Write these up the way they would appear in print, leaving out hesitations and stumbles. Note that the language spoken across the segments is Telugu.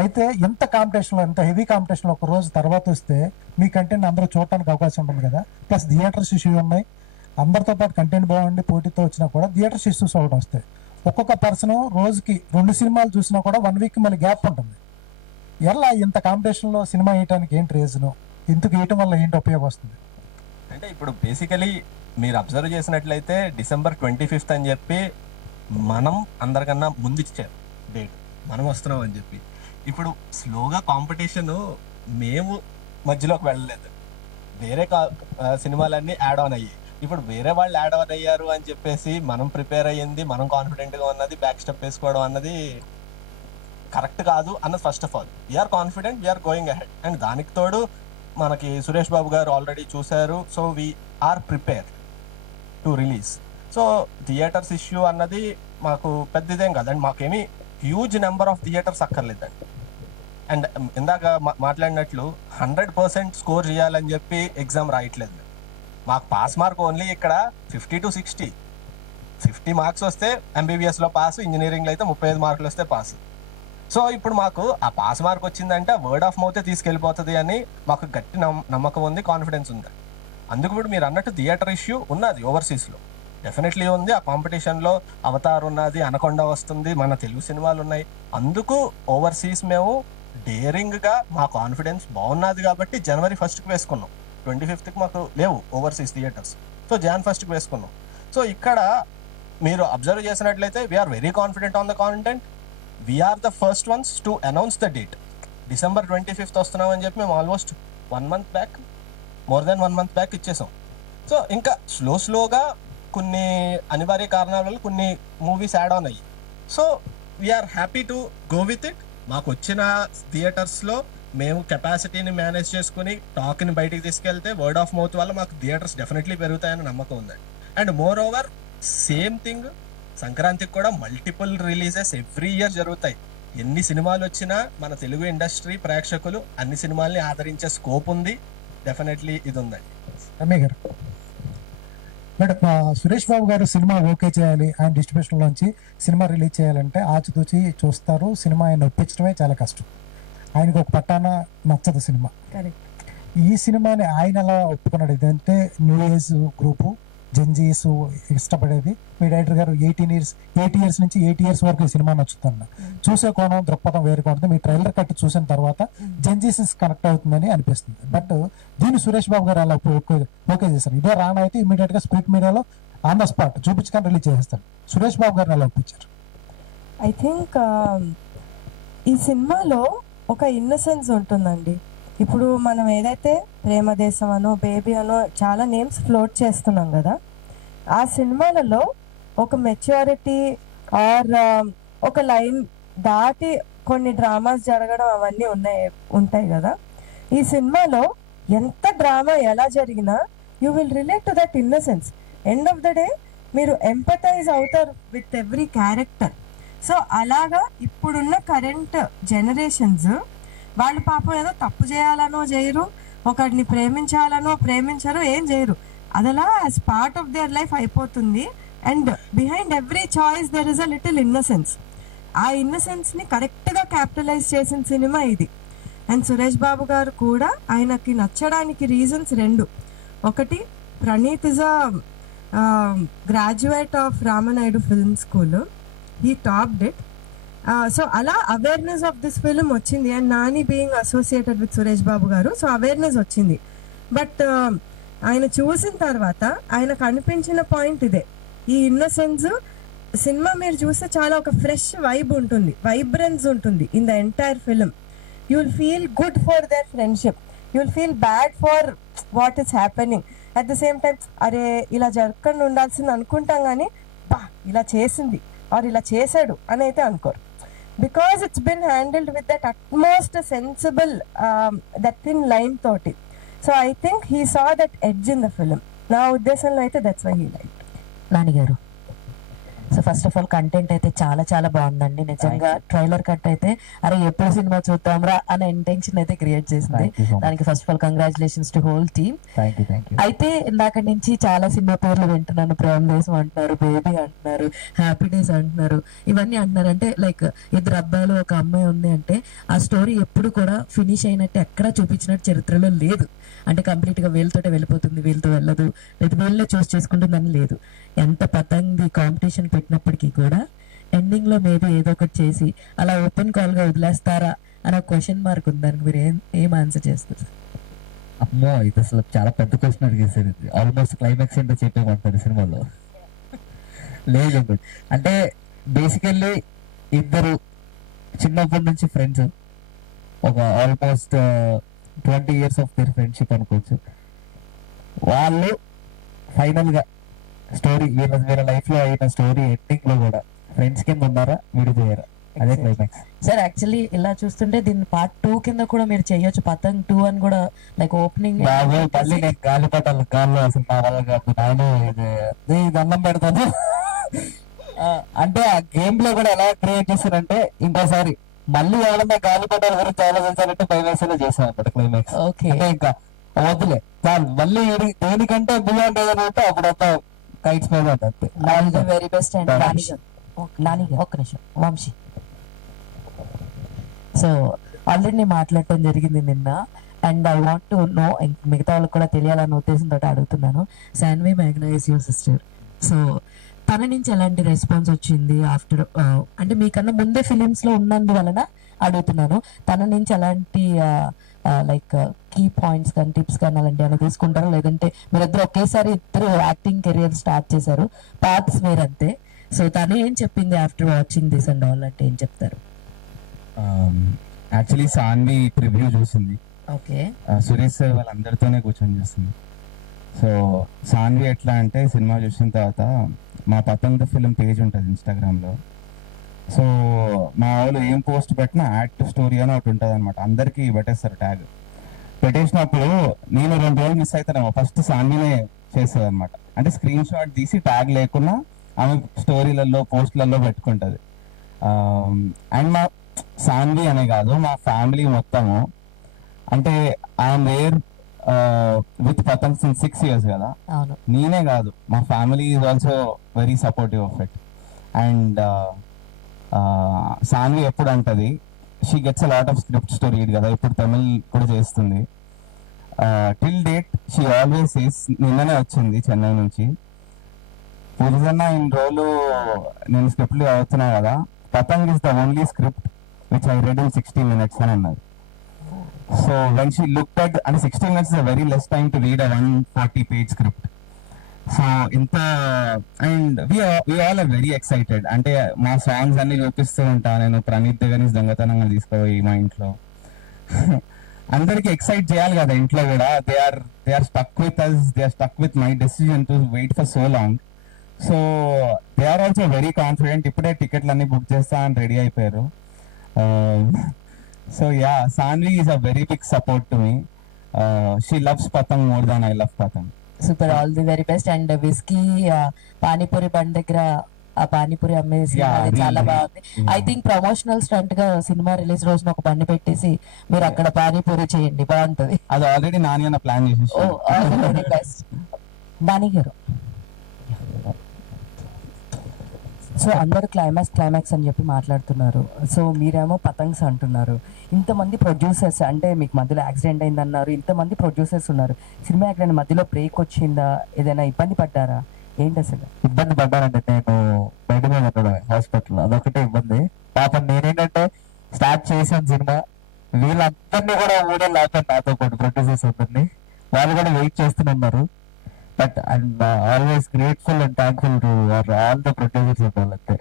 అయితే ఎంత కాంపిటీషన్లో, ఎంత హెవీ కాంపిటీషన్లో ఒక రోజు తర్వాత వస్తే మీ కంటెంట్ అందరూ చూడటానికి అవకాశం ఉంటుంది కదా. ప్లస్ థియేటర్స్ ఇష్యూ ఉన్నాయి, అందరితో పాటు కంటెంట్ బాగుండి పోటీతో వచ్చినా కూడా థియేటర్స్ ఇష్యూస్ ఒకటి వస్తాయి. ఒక్కొక్క పర్సన్ రోజుకి 2 సినిమాలు చూసినా కూడా 1 వీక్ మళ్ళీ గ్యాప్ ఉంటుంది. ఎలా ఇంత కాంపిటీషన్లో సినిమా వేయడానికి ఏంటి రీజను, ఇందుకు వేయటం వల్ల ఏంటి ఉపయోగం వస్తుంది? అంటే ఇప్పుడు బేసికలీ మీరు అబ్జర్వ్ చేసినట్లయితే December 25th అని చెప్పి మనం అందరికన్నా ముందు ఇచ్చారు డేట్, మనం వస్తున్నాం అని చెప్పి. ఇప్పుడు స్లోగా కాంపిటీషన్ మేము మధ్యలోకి వెళ్ళలేదు, వేరే సినిమాలన్నీ యాడ్ ఆన్ అయ్యాయి. ఇప్పుడు వేరే వాళ్ళు యాడ్ ఆన్ అయ్యారు అని చెప్పేసి మనం ప్రిపేర్ అయ్యింది, మనం కాన్ఫిడెంట్గా ఉన్నది బ్యాక్ స్టెప్ వేసుకోవడం అన్నది కరెక్ట్ కాదు అన్నది. First of all we're confident, we're going ahead. And దానికి తోడు మనకి సురేష్ బాబు గారు ఆల్రెడీ చూశారు, so we're prepare to release. So theatres issue అన్నది మాకు పెద్దదేం కాదండి, మాకేమీ హ్యూజ్ నెంబర్ ఆఫ్ థియేటర్స్ అక్కర్లేదండి. అండ్ ఇందాక మాట్లాడినట్లు 100% స్కోర్ చేయాలని చెప్పి ఎగ్జామ్ రాయట్లేదు. మాకు పాస్ మార్క్ ఓన్లీ ఇక్కడ 50 to 60. 50 మార్క్స్ వస్తే MBBSలో పాస్, ఇంజనీరింగ్లో అయితే 35 మార్కులు వస్తే పాస్. సో ఇప్పుడు మాకు ఆ పాస్ మార్క్ వచ్చిందంటే వర్డ్ ఆఫ్ మౌతే తీసుకెళ్ళిపోతుంది అని మాకు గట్టి నమ్మకం ఉంది, కాన్ఫిడెన్స్ ఉంది. అందుకు ఇప్పుడు మీరు అన్నట్టు థియేటర్ ఇష్యూ ఉన్నది ఓవర్సీస్లో, డెఫినెట్లీ ఉంది. ఆ కాంపిటీషన్లో అవతార్ ఉన్నది, అనకొండ వస్తుంది, మన తెలుగు సినిమాలు ఉన్నాయి. అందుకు ఓవర్సీస్ మేము డేరింగ్గా మా కాన్ఫిడెన్స్ బాగున్నది కాబట్టి January 1st వేసుకున్నాం. 25th మాకు లేవు overseas theatres, so Jan 1st వేసుకున్నాం. సో ఇక్కడ మీరు అబ్జర్వ్ చేసినట్లయితే we're very confident on the content. We're the first ones to announce the date. December 25th వస్తున్నాం అని చెప్పి మేము almost 1 month back, more than 1 month back ఇచ్చేసాం. సో ఇంకా స్లోగా కొన్ని అనివార్య కారణాల వల్ల కొన్ని మూవీస్ యాడ్ ఆన్ అయ్యి, so we're happy to go with it. మాకు వచ్చిన థియేటర్స్లో మేము కెపాసిటీని మేనేజ్ చేసుకుని టాక్ని బయటికి తీసుకెళ్తే వర్డ్ ఆఫ్ మౌత్ వల్ల మాకు థియేటర్స్ డెఫినెట్లీ పెరుగుతాయని నమ్మకం ఉందండి. And more over same thing సంక్రాంతికి కూడా మల్టిపుల్ రిలీజెస్ ఎవ్రీ ఇయర్ జరుగుతాయి. ఎన్ని సినిమాలు వచ్చినా మన తెలుగు ఇండస్ట్రీ ప్రేక్షకులు అన్ని సినిమాల్ని ఆదరించే స్కోప్ ఉంది, డెఫినెట్లీ ఇది ఉందండి. రమ్య గారు, మేడం, సురేష్ బాబు గారు సినిమా ఓకే చేయాలి, ఆయన డిస్ట్రిబ్యూషన్లోంచి సినిమా రిలీజ్ చేయాలంటే ఆచితూచి చూస్తారు. సినిమా ఆయన ఒప్పించడమే చాలా కష్టం. ఆయనకు ఒక పట్టాన నచ్చదు సినిమా. ఈ సినిమాని ఆయన ఎలా ఒప్పుకున్నాడు? ఇదంటే న్యూ ఏజ్ గ్రూపు, జెన్జీస్ ఇష్టపడేది. మీ డైరెక్టర్ గారు 8 years నుంచి 8 years వరకు ఈ సినిమా నచ్చుతుంది. చూసే కోణం, దృక్పథం వేరుగా ఉంటుంది. మీ ట్రైలర్ కట్టి చూసిన తర్వాత జెన్జీస్ కనెక్ట్ అవుతుందని అనిపిస్తుంది. బట్ దీన్ని సురేష్ బాబు గారు అలా ఓకే చేశారు. ఇదే రానా అయితే ఇమీడియట్ గా స్ప్లిట్ మీడియాలో ఆన్ ద స్పాట్ చూపించుకొని రిలీజ్ చేసేస్తారు. సురేష్ బాబు గారిని అలా ఒప్పించారు. ఐ థింక్ ఈ సినిమాలో ఒక ఇన్నసెన్స్ ఉంటుందండి. ఇప్పుడు మనం ఏదైతే ప్రేమ దేశం అనో, బేబీ అనో చాలా నేమ్స్ ఫ్లోట్ చేస్తున్నాం కదా, ఆ సినిమాలలో ఒక మెచ్యూరిటీ ఆర్ ఒక లైన్ దాటి కొన్ని డ్రామాస్ జరగడం అవన్నీ ఉంటాయి కదా. ఈ సినిమాలో ఎంత డ్రామా ఎలా జరిగినా you will relate to that innocence. End of the day మీరు ఎంపథైజ్ అవుతారు విత్ ఎవ్రీ క్యారెక్టర్. సో అలాగా ఇప్పుడున్న కరెంట్ జనరేషన్స్ వాళ్ళు పాపం ఏదో తప్పు చేయాలనో చేయరు, ఒకరిని ప్రేమించాలనో ప్రేమించరు, ఏం చేయరు. అదలా as part of their life అయిపోతుంది. And behind every choice there is a little innocence. ఆ ఇన్నసెన్స్ని కరెక్ట్గా క్యాపిటలైజ్ చేసిన సినిమా ఇది. అండ్ సురేష్ బాబు గారు కూడా ఆయనకి నచ్చడానికి రీజన్స్ 2. ఒకటి, Praneeth is a graduate of Ramanaidu film school, he topped it. So అలా అవేర్నెస్ ఆఫ్ దిస్ ఫిల్మ్ వచ్చింది. And Nani being associated with Suresh Babu garu, so awareness వచ్చింది. బట్ ఆయన చూసిన తర్వాత ఆయనకు అనిపించిన పాయింట్ ఇదే, ఈ ఇన్నసెన్స్ సినిమా మీరు చూస్తే చాలా ఒక ఫ్రెష్ వైబ్ ఉంటుంది, వైబ్రెన్స్ ఉంటుంది in the entire film. You will feel good for their friendship, you will feel bad for what is happening. At the same time అరే ఇలా జరగకుండా ఉండాల్సింది అనుకుంటాం, కానీ బా ఇలా చేసింది ఆర్ ఇలా చేశాడు అని అయితే అనుకోరు. Because it's been handled with that utmost sensible that thin line తోటి. So I think he saw that edge in the film. నా ఉద్దేశంలో అయితే that's why he like. Nani garu, so first of all content అయితే చాలా చాలా బాగుందండి నిజంగా. ట్రైలర్ కట్ అయితే అరే ఎప్పుడు సినిమా చూద్దాంరా అనే ఇంటెన్షన్ అయితే క్రియేట్ చేసింది. Thank you so much. దానికి first of all congratulations to whole team. Thank you. అయితే ఇందాక నుంచి చాలా సినిమా పేర్లు వింటున్నాను. ప్రేమ దేశం అంటున్నారు, బేబీ అంటున్నారు, హ్యాపీ డేస్ అంటున్నారు, ఇవన్నీ అంటున్నారు. అంటే లైక్ ఇద్దరు అబ్బాయిలు ఒక అమ్మాయి ఉంది అంటే ఆ స్టోరీ ఎప్పుడు కూడా ఫినిష్ అయినట్టు ఎక్కడా చూపించినట్టు చరిత్రలో లేదు. అంటే కంప్లీట్ గా వీళ్ళతోటే వెళ్ళిపోతుంది, వీళ్ళతో వెళ్ళదు, లేదా వీళ్ళే చూస్ చేసుకుంటుందని లేదు. ఎంత పతంగి కాంపిటీషన్ పెట్టినప్పటికీ కూడా ఎండింగ్ లో మేబీ ఏదో ఒకటి చేసి అలా ఓపెన్ కాల్ గా వదిలేస్తారా అనే క్వశ్చన్ మార్క్ ఉంది. దానికి మీరు ఏం ఆన్సర్ చేస్తారు? అమ్మో, ఇది అసలు చాలా పెద్ద క్వశ్చన్ అడిగేసారు. ఇది ఆల్మోస్ట్ క్లైమాక్స్ ఏంటో చెప్పేమంటారు సినిమాలో. లేదు అంటే బేసికల్లీ ఇద్దరు చిన్నప్పటి నుంచి ఫ్రెండ్స్, ఒక almost 20 years of their friendship అనుకోవచ్చు. వాళ్ళు ఫైనల్ గా స్టోరీ వీళ్ళ లైఫ్ లో అయిన స్టోరీ ఎండింగ్ లో కూడా ఫ్రెండ్స్ కింద ఉన్నారా, విడిపోయారా, అదే క్లైమాక్స్. సార్ యాక్చువల్లీ ఇలా చూస్తుంటే దీన్ని పార్ట్ 2 కింద కూడా మీరు చేయొచ్చు. పతంగ్ 2 అని కూడా లైక్ ఓపెనింగ్ బాబు మళ్ళీ నేను గాలిపటాలు గాల్లో అసలు నా వల్ల కాదు, నాయన ఇది దండం పెడతాను. అంటే ఆ గేమ్ లో కూడా ఎలా క్రియేట్ చేశారంటే ఇంకోసారి మళ్ళీ ఎవరన్నా గాలిపటాల గురించి ఆలోచించాలంటే భయవేసేలా చేశాను అన్నమాట క్లైమాక్స్. ఓకే. అంటే ఇంకా వద్దులే చాలు, మళ్ళీ దేనికంటే బియాండ్ ఏదైనా ఉంటే అప్పుడంతా కైట్స్ మీద ఉంటుంది. All the very best and Thanks. Nani ఒక్క నిమిషం వంశీ. సో ఆల్రెడీ నేను మాట్లాడటం జరిగింది నిన్న and I want to know, మిగతా వాళ్ళకి కూడా తెలియాలన్న ఉద్దేశంతో అడుగుతున్నాను. శాన్వి మేఘ్నా ఇస్ యువర్ సిస్టర్. సో తన నుంచి ఎలాంటి రెస్పాన్స్ వచ్చింది ఆఫ్టర్, అంటే మీకన్నా ముందే ఫిలిమ్స్ లో ఉన్నందువలన అడుగుతున్నాను. తన నుంచి ఎలాంటి లైక్ కీ పాయింట్స్ కానీ టిప్స్ కానీ అలాంటి ఏమైనా తీసుకుంటారా, లేదంటే మీరిద్దరు ఒకేసారి ఇద్దరు యాక్టింగ్ కెరియర్ స్టార్ట్ చేశారు, పార్ట్స్ వేరంతే. సో తను ఏం చెప్పింది after watching this and all అంటే ఏం చెప్తారు? యాక్చువల్లీ సాన్వి ప్రివ్యూ చూసింది, ఓకే. సురేష్ సార్ వాళ్ళందరితోనే కూర్చొని చూసింది. సో సాన్వి ఎట్లా అంటే సినిమా చూసిన తర్వాత మా పతంగ ఫిలిం పేజ్ ఉంటుంది ఇన్స్టాగ్రామ్లో. సో మా వాళ్ళు ఏం పోస్ట్ పెట్టినా యాడ్ టు స్టోరీ అని ఒకటి ఉంటుంది అనమాట, అందరికీ పెట్టేస్తారు ట్యాగ్. పెట్టేసినప్పుడు నేను 2 రోజులు మిస్ అవుతానేమో, ఫస్ట్ సాన్వినే చేస్తుంది అనమాట. అంటే స్క్రీన్ షాట్ తీసి ట్యాగ్ లేకున్నా ఆమె స్టోరీలలో పోస్ట్లలో పెట్టుకుంటుంది. అండ్ మా సాన్వి అనే కాదు, మా ఫ్యామిలీ మొత్తము, అంటే I'm there with Patang since 6 years కదా. అవును. నేనే కాదు, మా family is also very supportive of it. And Sanvi ఎప్పుడు అంటది, she gets a lot of scripts to read కదా, ఇప్పుడు తమిళ్ కూడా చేస్తుంది. Till date she always says, నిన్ననే వచ్చింది చెన్నై నుంచి, పురుషన్న ఇన్ని రోజులు నేను స్క్రిప్ట్లు చదువుతున్నా కదా, Patang is the only script which I read in 60 minutes అని అన్నది. So when she looked at, అంటే 60 minutes is a very less time to read a 140-page script. So ఇంత, and we all are very excited. అంటే మా సాంగ్స్ అన్ని చూపిస్తూ ఉంటా నేను, ప్రణీత్ దగ్గర నుంచి దొంగతనంగా తీసుకుపోయి మా ఇంట్లో అందరికి ఎక్సైట్ చేయాలి కదా ఇంట్లో కూడా. They are stuck with us, they are stuck with my decision to wait for so long. So they are also very confident, ఇప్పుడే టికెట్లు అన్ని బుక్ చేస్తా అని రెడీ అయిపోయారు. So yeah, Sanvi is a very big support to me. She loves Patang more than I love Patang. Super, all the very best. And విస్కీ పానీపూరి బండి దగ్గర ఆ పానీపూరి అమ్మేసి చాలా బాగుంది. ఐ థింక్ ప్రమోషనల్ స్టంట్ గా సినిమా రిలీజ్ రోజున ఒక బండి పెట్టేసి మీరు అక్కడ పానీపూరి చేయండి, బాగుంటది. అది ఆల్రెడీ నాని అన్న ప్లాన్ చేసి. ఓ ఆల్ ది వెరీ బెస్ట్. దాని గారు, సో అందరు క్లైమాక్స్ అని చెప్పి మాట్లాడుతున్నారు. సో మీరేమో పతంగ్స్ అంటున్నారు. ఇంతమంది ప్రొడ్యూసర్స్, అంటే మీకు మధ్యలో యాక్సిడెంట్ అయిందన్నారు, ఇంతమంది ప్రొడ్యూసర్స్ ఉన్నారు. సినిమా ఎక్కడైనా మధ్యలో బ్రేక్ వచ్చిందా, ఏదైనా ఇబ్బంది పడ్డారా, ఏంటి అసలు? ఇబ్బంది పడ్డానంటే నేను బయట మీద ఉండడం హాస్పిటల్, అదొకటే ఇబ్బంది. పాపం నేనేంటంటే స్టార్ట్ చేశాను సినిమా, వీళ్ళందరినీ కూడా ఊడే లాపాను నాతో పాటు, ప్రొడ్యూసర్స్ అందరినీ. వాళ్ళు కూడా వెయిట్ చేస్తున్నారు. But I'm always grateful and thankful to all the producers వాళ్ళంతే.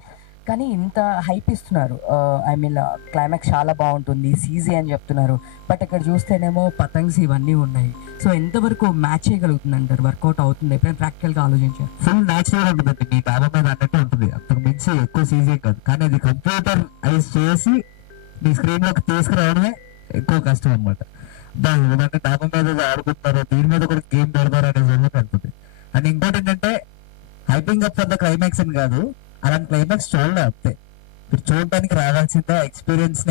కానీ ఇంత హైప్ ఇస్తున్నారు, ఐ మీన్ క్లైమాక్స్ చాలా బాగుంటుంది, సీజీ అని చెప్తున్నారు. బట్ ఇక్కడ చూస్తేనేమో పతంగ్స్ ఇవన్నీ ఉన్నాయి. సో ఎంతవరకు మ్యాచ్ చేయగలుగుతుంది అంటారు, వర్కౌట్ అవుతుంది? ఎప్పుడైనా ప్రాక్టికల్ గా ఆలోచించారు? ఫుల్ న్యాచురల్ ఉంటుందండి, మీ డాబా మీద అన్నట్టు ఉంటుంది, అంతకు మించి ఎక్కువ సీజీ కాదు. కానీ అది కంప్యూటర్ ఐస్ చేసి మీ స్క్రీన్ లోకి తీసుకురావడమే ఎక్కువ కష్టం అనమాట. అంటే డాబా మీద ఆడుకుంటున్నారు, దీని మీద కూడా గేమ్ పెడతారు అనే జరుగుతుంది. అండ్ ఇంకోటి ఏంటంటే hyping up for the climax అని కాదు, అలాంటి క్లైమాక్స్ చూడలేదు అంతే. మీరు చూడడానికి రావాల్సిందే, ఎక్స్పీరియన్స్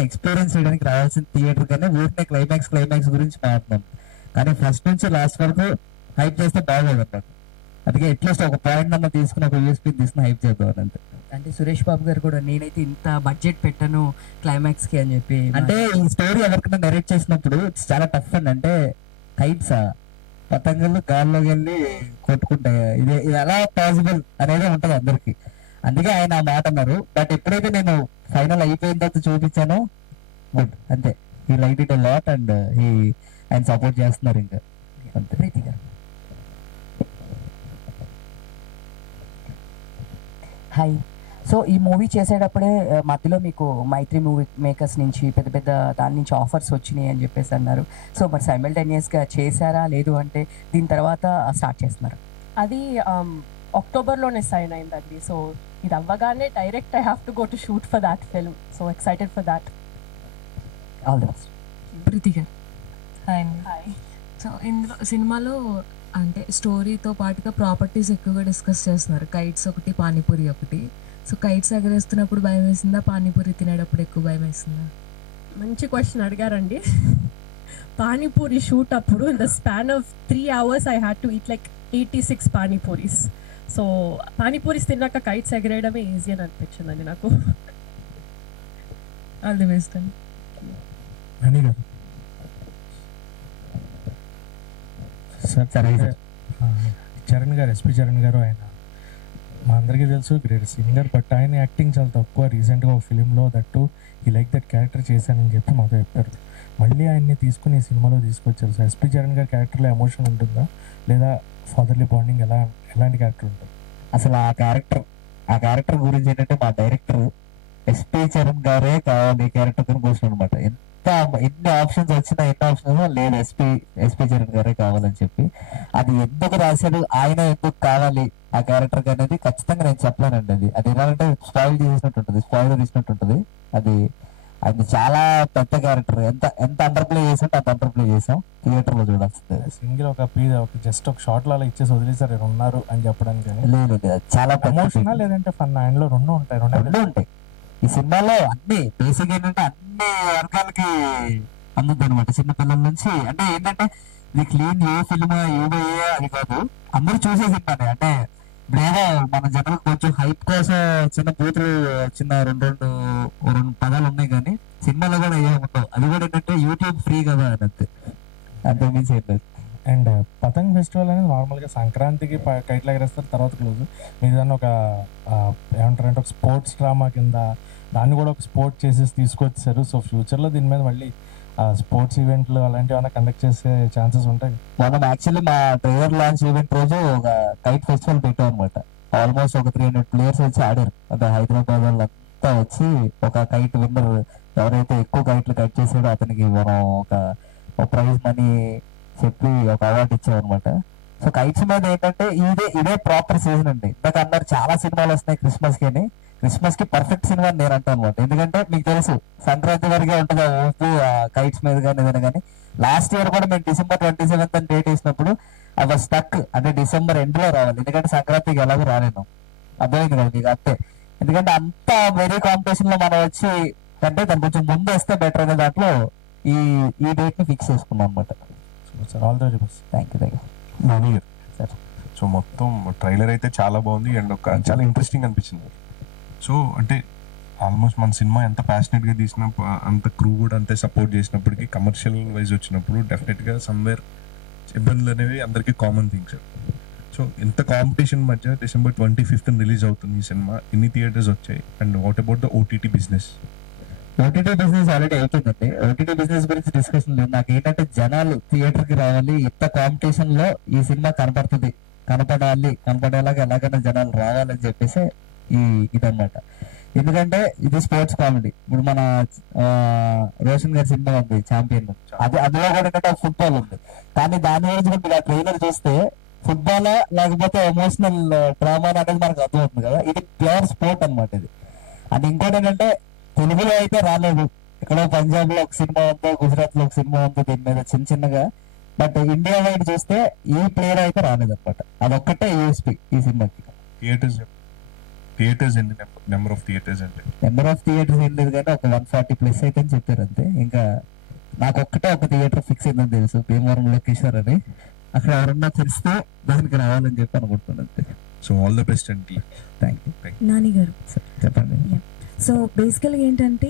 చేయడానికి రావాల్సిన థియేటర్ కానీ ఊరికే క్లైమాక్స్ గురించి మాట్లాడుతున్నాం. కానీ ఫస్ట్ నుంచి లాస్ట్ వరకు హైప్ చేస్తే బాగోదు అన్నమాట. అందుకే అట్లీస్ట్ ఒక పాయింట్ నెంబర్ తీసుకుని ఒక యూఎస్పీ తీసుకుని హైప్ చేద్దాం అంతే. అంటే సురేష్ బాబు గారు కూడా నేనైతే ఇంత బడ్జెట్ పెట్టాను క్లైమాక్స్ కి అని చెప్పి అంటే ఈ స్టోరీ ఎవరికైనా నెరేట్ చేసినప్పుడు ఇట్స్ చాలా టఫ్ అండి. అంటే కైట్స్ పతంగులు గాల్లోకి వెళ్ళి కొట్టుకుంటాయి, ఇది ఎలా పాసిబుల్ అనేది ఉంటది అందరికి. అందుకే ఆయన ఆ మాట అన్నారు. బట్ ఎప్పుడైతే నేను ఫైనల్ అయిపోయిన తర్వాత చూపించానో గుడ్ అంతే. ఈ లైక్ ఇట్ లాట్ అండ్ ఆయన సపోర్ట్ చేస్తున్నారు ఇంకా అంతే. ప్రీతి గారు హాయ్. సో ఈ మూవీ చేసేటప్పుడే మధ్యలో మీకు మైత్రి మూవీ మేకర్స్ నుంచి పెద్ద పెద్ద దాని నుంచి ఆఫర్స్ వచ్చినాయి అని చెప్పేసి అన్నారు. సో మరి సైమల్టేనియస్గా చేశారా, లేదు అంటే దీని తర్వాత స్టార్ట్ చేస్తున్నారు? అది అక్టోబర్లోనే సైన్ అయిందండి. సో ఇది అవ్వగానే direct I have to go to shoot for that film. So excited for that. All the best. Preethi garu hi. Hi. So ఇందులో సినిమాలో అంటే స్టోరీతో పాటుగా ప్రాపర్టీస్ ఎక్కువగా డిస్కస్ చేస్తున్నారు. కైట్స్ ఒకటి, పానీపూరి ఒకటి. సో కైట్స్ ఎగరేస్తున్నప్పుడు భయం వేసిందా, పానీపూరి తినేటప్పుడు ఎక్కువ భయం వేసిందా? మంచి క్వశ్చన్ అడిగారండి. పానీపూరి షూట్ అప్పుడు in the span of 3 hours I had to eat like 86 pani puris. So pani puris తిన్నాక కైట్స్ ఎగరేయడమే ఈజీ అని అనిపించిందండి నాకు. ఆల్ ది బెస్ట్ అండి. అని గారు సరే చరణ్ గారు, ఎస్పి చరణ్ గారు, ఆయన మా అందరికీ తెలుసు గ్రేట్ సింగర్. బట్ ఆయన యాక్టింగ్ చాలా తక్కువ. రీసెంట్గా ఒక ఫిలింలో దట్టు ఈ లైక్ దట్ క్యారెక్టర్ చేశానని చెప్పి మాతో చెప్పారు. మళ్ళీ ఆయన్ని తీసుకుని ఈ సినిమాలో తీసుకొచ్చారు. సో ఎస్పి చరణ్ గారి క్యారెక్టర్లో ఎమోషన్ ఉంటుందా, లేదా ఫాదర్లీ బాండింగ్ ఎలాంటి క్యారెక్టర్ ఉంటుంది? అసలు ఆ క్యారెక్టర్ గురించి ఏంటంటే మా డైరెక్టర్ ఎస్పి చరణ్ గారే కావాలి క్యారెక్టర్ గురించి కూర్చుని అనమాట. ఎన్ని ఆప్షన్స్ వచ్చినా ఎన్ని ఆప్షన్స్ లేదు ఎస్పి చరణ్ గారే కావాలని చెప్పి. అది ఎందుకు రాశారు, ఆయన ఎందుకు కావాలి ఆ క్యారెక్టర్ అనేది ఖచ్చితంగా నేను చెప్పలేనండి. అది ఎలాంటే స్పాయిలర్ తీసినట్టు ఉంటుంది. అది చాలా పెద్ద క్యారెక్టర్. ఎంత అండర్ ప్లే చేసాం అంత అండర్ ప్లే చేసాం. థియేటర్ లో చూడాల్సిందే. సింగిల్ ఒక జస్ట్ ఒక షార్ట్ లో అలా ఇచ్చేసి వదిలేసారు ఉన్నారు అని చెప్పడానికి. లేదు చాలా ఎమోషనల్ లేదంటే ఫన్, ఆయనలో రెండు ఉంటాయి. ఈ సినిమాలో అన్ని బేసిక్ ఏంటంటే అన్ని వర్గాలకి అందుద్ది అనమాట. చిన్నపిల్లల నుంచి అంటే ఏంటంటే ఇది క్లీన్ ఏ ఫిల్మ్ ఏమయ్యే అది కాదు, అందరూ చూసే సినిమానే. అంటే లేదా మన జనాలకు కొంచెం హైప్ కోసం చిన్న బూతులు చిన్న రెండు పదాలు ఉన్నాయి కానీ సినిమాలో కూడా ఏమి ఉండవు. అది కూడా ఏంటంటే యూట్యూబ్ ఫ్రీ కదా అని అంతే మించి ఏం లేదు. అండ్ పతంగ్ ఫెస్టివల్ అనేది నార్మల్గా సంక్రాంతికి కైట్లు ఎగరేస్తారు, తర్వాత క్లోజ్. మీరు దాన్ని ఒక ఏమంటారంటే ఒక స్పోర్ట్స్ డ్రామా కింద దాన్ని కూడా ఒక స్పోర్ట్ చేసేసి తీసుకొచ్చారు. సో ఫ్యూచర్లో దీని మీద మళ్ళీ స్పోర్ట్స్ ఈవెంట్లు అలాంటివి ఏమైనా కండక్ట్ చేసే ఛాన్సెస్ ఉంటాయి? మనం యాక్చువల్లీ మా ట్రైలర్ లాంచ్ ఈవెంట్ రోజు ఒక కైట్ ఫెస్టివల్ పెట్టాం అనమాట. ఆల్మోస్ట్ ఒక 300 players వచ్చి ఆడారు. అంటే హైదరాబాద్ వాళ్ళంతా వచ్చి ఒక కైట్ విన్నర్ ఎవరైతే ఎక్కువ కైట్లు కట్ చేసాడో అతనికి మనం ఒక ప్రైజ్ మనీ చెప్పి ఒక అవార్డు ఇచ్చామన్నమాట. సో కైట్స్ మీద ఏంటంటే ఇదే ప్రాపర్ సీజన్ అండి. ఇందాక అన్నారు చాలా సినిమాలు వస్తున్నాయి క్రిస్మస్ కి పర్ఫెక్ట్ సినిమా అని నేను అంటాను అనమాట. ఎందుకంటే మీకు తెలుసు సంక్రాంతి వరకే ఉంటుంది ఊపు కైట్స్ మీద కానీ ఏదైనా కానీ. లాస్ట్ ఇయర్ కూడా మేము December 27th అని డేట్ వేసినప్పుడు అవి స్టక్. అంటే December end లో రావాలి, ఎందుకంటే సంక్రాంతికి ఎలాగో రాలేను. అర్థమైంది కదా మీకు అంతే. ఎందుకంటే అంత వెరీ కాంపిటీషన్ లో మనం వచ్చి అంటే దాని కొంచెం ముందు వస్తే బెటర్ అనే దాంట్లో ఈ డేట్ ని ఫిక్స్ చేసుకున్నాం అనమాట. All the very best. Thank you. Nani గారు సార్, సో మొత్తం ట్రైలర్ అయితే చాలా బాగుంది అండ్ చాలా ఇంట్రెస్టింగ్ అనిపించింది. సో అంటే ఆల్మోస్ట్ మన సినిమా ఎంత ప్యాషనెట్గా తీసినా అంత క్రూ కూడా అంతే సపోర్ట్ చేసినప్పటికీ కమర్షియల్ వైజ్ వచ్చినప్పుడు డెఫినెట్గా సమ్వేర్ ఇబ్బందులు అనేవి అందరికీ కామన్ థింగ్స్. సో ఇంత కాంపిటీషన్ మధ్య December 25th రిలీజ్ అవుతుంది ఈ సినిమా. ఎన్ని థియేటర్స్ వచ్చాయి and what about the OTT business? OTT business already అయిపోయిందండి. ఓటీటీ బిజినెస్ గురించి డిస్కషన్ లేదు. నాకు ఏంటంటే జనాలు థియేటర్ కి రావాలి, ఇంత కాంపిటీషన్ లో ఈ సినిమా కనపడేలాగా ఎలాగైనా జనాలు రావాలని చెప్పేసి ఇదన్నమాట. ఎందుకంటే ఇది స్పోర్ట్స్ కామెడీ. ఇప్పుడు మన రోషన్ గారి సినిమా ఉంది ఛాంపియన్, అందులో కూడా ఏంటంటే ఫుట్బాల్ ఉంది. కానీ దాని గురించి మీరు ఆ ట్రైలర్ చూస్తే ఫుట్బాల్ లేకపోతే ఎమోషనల్ డ్రామా అనేది మనకు అర్థమవుతుంది కదా. ఇది ప్యూర్ స్పోర్ట్ అనమాట ఇది. అండ్ ఇంకోటి ఏంటంటే తెలుగులో అయితే రాలేదు, ఇక్కడ పంజాబ్ లో ఒక సినిమా ఉంది, గుజరాత్ లో ఒక సినిమా ఉంది దీని మీద చిన్నగా. బట్ ఇండియా వైడ్ చూస్తే ఈ ప్లేయర్ అయితే రాలేదు అనమాట. అదొక్కటే యూఎస్పీ ఈ సినిమాకి. థియేటర్స్ ఏంటి, నెంబర్ ఆఫ్ థియేటర్స్ అంటే? నెంబర్ ఆఫ్ థియేటర్స్ ఏం లేదు కానీ ఒక 140+ అయితే అని చెప్పారు అంతే. ఇంకా నాకు ఒక్కటే ఒక థియేటర్ ఫిక్స్ అయిందని తెలుసు, భీమవరం లోకేశ్వర్ అని. అక్కడ ఎవరన్నా తెలిస్తే దానికి రావాలని చెప్పి అనుకుంటున్నాను అంతే. సో ఆల్ ద బెస్ట్ అండి. Thank you. నాని గారు, చెప్పండి. సో బేసికల్గా ఏంటంటే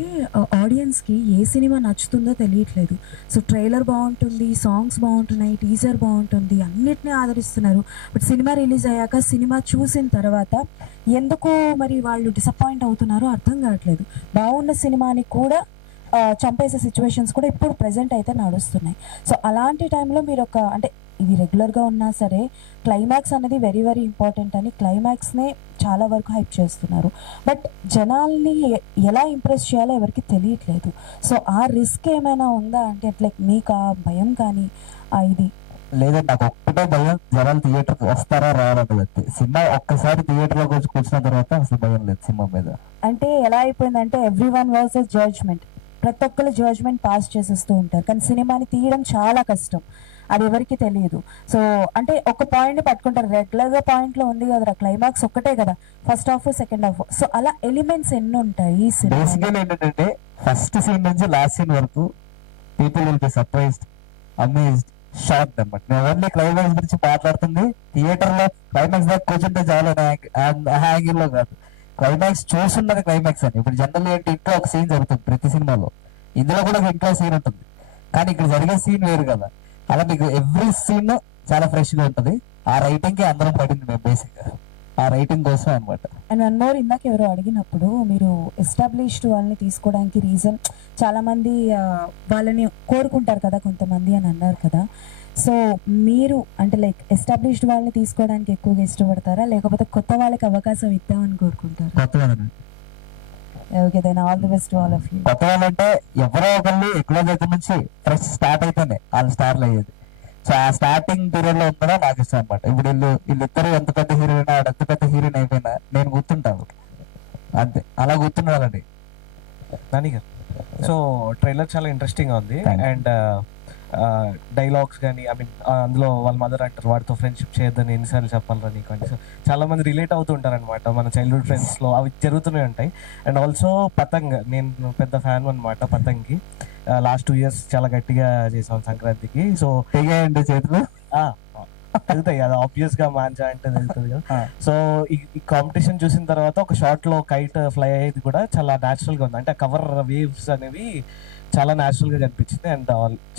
ఆడియన్స్కి ఏ సినిమా నచ్చుతుందో తెలియట్లేదు. సో ట్రైలర్ బాగుంటుంది, సాంగ్స్ బాగుంటున్నాయి, టీజర్ బాగుంటుంది, అన్నిటినీ ఆదరిస్తున్నారు. బట్ సినిమా రిలీజ్ అయ్యాక సినిమా చూసిన తర్వాత ఎందుకు మరి వాళ్ళు డిసప్పాయింట్ అవుతున్నారో అర్థం కావట్లేదు. బాగున్న సినిమాని కూడా చంపేసే సిచ్యువేషన్స్ కూడా ఇప్పుడు ప్రజెంట్ అయితే నడుస్తున్నాయి. సో అలాంటి టైంలో మీరు అంటే ఇది రెగ్యులర్గా ఉన్నా సరే క్లైమాక్స్ అనేది వెరీ వెరీ ఇంపార్టెంట్ అని క్లైమాక్స్నే చాలా వరకు హైప్ చేస్తున్నారు. బట్ జనాల్ని ఎలా ఇంప్రెస్ చేయాలో ఎవరికి తెలియట్లేదు. సో ఆ రిస్క్ ఏమైనా ఉందా అంటే లైక్ మీకు ఆ భయం కానీ ఇది లేదండి, నాకు ఒక్కటే భయం, జనాలు థియేటర్కి వస్తారా రావాలంటే. సినిమా ఒక్కసారి థియేటర్లోకి వచ్చి కూర్చున్న తర్వాత అసలు భయం లేదు సినిమా మీద. అంటే ఎలా అయిపోయిందంటే ఎవ్రీవన్ వర్సెస్ జడ్జ్మెంట్, ప్రతి ఒక్కరు జడ్జ్మెంట్ పాస్ చేసేస్తూ ఉంటారు. కానీ సినిమాని తీయడం చాలా కష్టం, అది ఎవరికి తెలియదు. సో అంటే ఒక పాయింట్ పట్టుకుంటారు, రెగ్యులర్గా పాయింట్లో ఉంది కదా క్లైమాక్స్ ఒక్కటే కదా, first half second half. So అలా ఎలిమెంట్స్ ఎన్ని ఉంటాయి ఈ సినిమా? బేసికల్ ఏంటంటే ఫస్ట్ సీన్ నుంచి లాస్ట్ సీన్ వరకు people will be surprised, amazed, shocked అన్నమాట. నేను ఓన్లీ క్లైమాక్స్ గురించి మాట్లాడుతుంది. థియేటర్ లో క్లైమాక్స్ దాకా కూర్చుంటే చాలా యాంగిల్ లో కాదు, క్లైమాక్స్ చూస్తున్నది క్లైమాక్స్ అని. ఇప్పుడు జనరల్ ఏంటి, ఇంట్లో ఒక సీన్ జరుగుతుంది ప్రతి సినిమాలో, ఇందులో కూడా ఒక ఇంట్లో సీన్ ఉంటుంది, కానీ ఇక్కడ జరిగే సీన్ వేరు కదా. అలా మీకు ఎవ్రీ సీన్ చాలా ఫ్రెష్ గా ఉంటుంది. ఆ రైటింగ్ కి అందరం పడింది మేము బేసిక్ గా, ఆ రైటింగ్ కోసం అనమాట. అండ్ వన్ మోర్, ఇందాక ఎవరో అడిగినప్పుడు మీరు ఎస్టాబ్లిష్డ్ వాళ్ళని తీసుకోవడానికి రీజన్, చాలా మంది వాళ్ళని కోరుకుంటారు కదా కొంతమంది అని అన్నారు కదా. సో మీరు అంటే లైక్ ఎస్టాబ్లిష్డ్ వాళ్ళని తీసుకోవడానికి ఎక్కువగా ఇష్టపడతారా, లేకపోతే కొత్త వాళ్ళకి అవకాశం ఇద్దామని కోరుకుంటారా? కొత్త వాళ్ళని. Okay, then all the best to all of you. కొత్త వాళ్ళంటే ఎవరో ఒకళ్ళు ఎక్కడో దగ్గర నుంచి ఫ్రెష్ స్టార్ట్ అయితేనే వాళ్ళు స్టార్లు అయ్యేది. సో ఆ స్టార్టింగ్ పీరియడ్ లో ఉండడం నాకు ఇష్టం అనమాట. ఇప్పుడు వీళ్ళిద్దరు ఎంత పెద్ద హీరోయిన్, ఆవిడ ఎంత పెద్ద హీరోయిన్ అయిపోయినా నేను గుర్తుంటాను అంతే, అలా గుర్తుండాలండి. నాని గారు, సో ట్రైలర్ చాలా ఇంట్రెస్టింగ్ గా ఉంది. అండ్ డైలాగ్స్ కానీ, ఐ మీన్ అందులో వాళ్ళ మదర్ అంటారు వాడితో ఫ్రెండ్షిప్ చేయొద్దని ఎన్నిసార్లు చెప్పాలరా నీకు అని. సో చాలా మంది రిలేట్ అవుతూ ఉంటారు అనమాట మన చైల్డ్హుడ్ ఫ్రెండ్స్ లో, అవి జరుగుతూనే ఉంటాయి. అండ్ ఆల్సో పతంగ్, నేను పెద్ద ఫ్యాన్ అనమాట పతంగ్కి. లాస్ట్ 2 years చాలా గట్టిగా చేసాం సంక్రాంతికి. సో చేతులు వెళ్తాయి కదా, ఆబ్వియస్ గా మాంజా అంటే వెళ్తుంది కదా. సో ఈ కాంపిటీషన్ చూసిన తర్వాత ఒక షార్ట్ లో కైట్ ఫ్లై అయ్యేది కూడా చాలా న్యాచురల్ గా ఉంది. అంటే కవర్ వేవ్స్ అనేవి చాలా న్యాచురల్ గా కనిపించింది. అండ్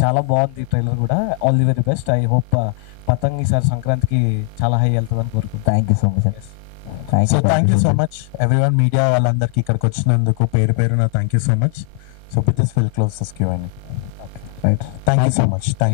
చాలా బాగుంది ట్రైలర్ కూడా. All the very best. I hope Patang ఈసారి సంక్రాంతికి చాలా హై వెళ్తుందని కోరుకుంటున్నాను. Thank you so much. So thank you so much everyone, media వాళ్ళందరికీ ఇక్కడికి వచ్చినందుకు పేరు పేరున thank you so much. So with this will close this Q&A. Right, thank you so much. Thank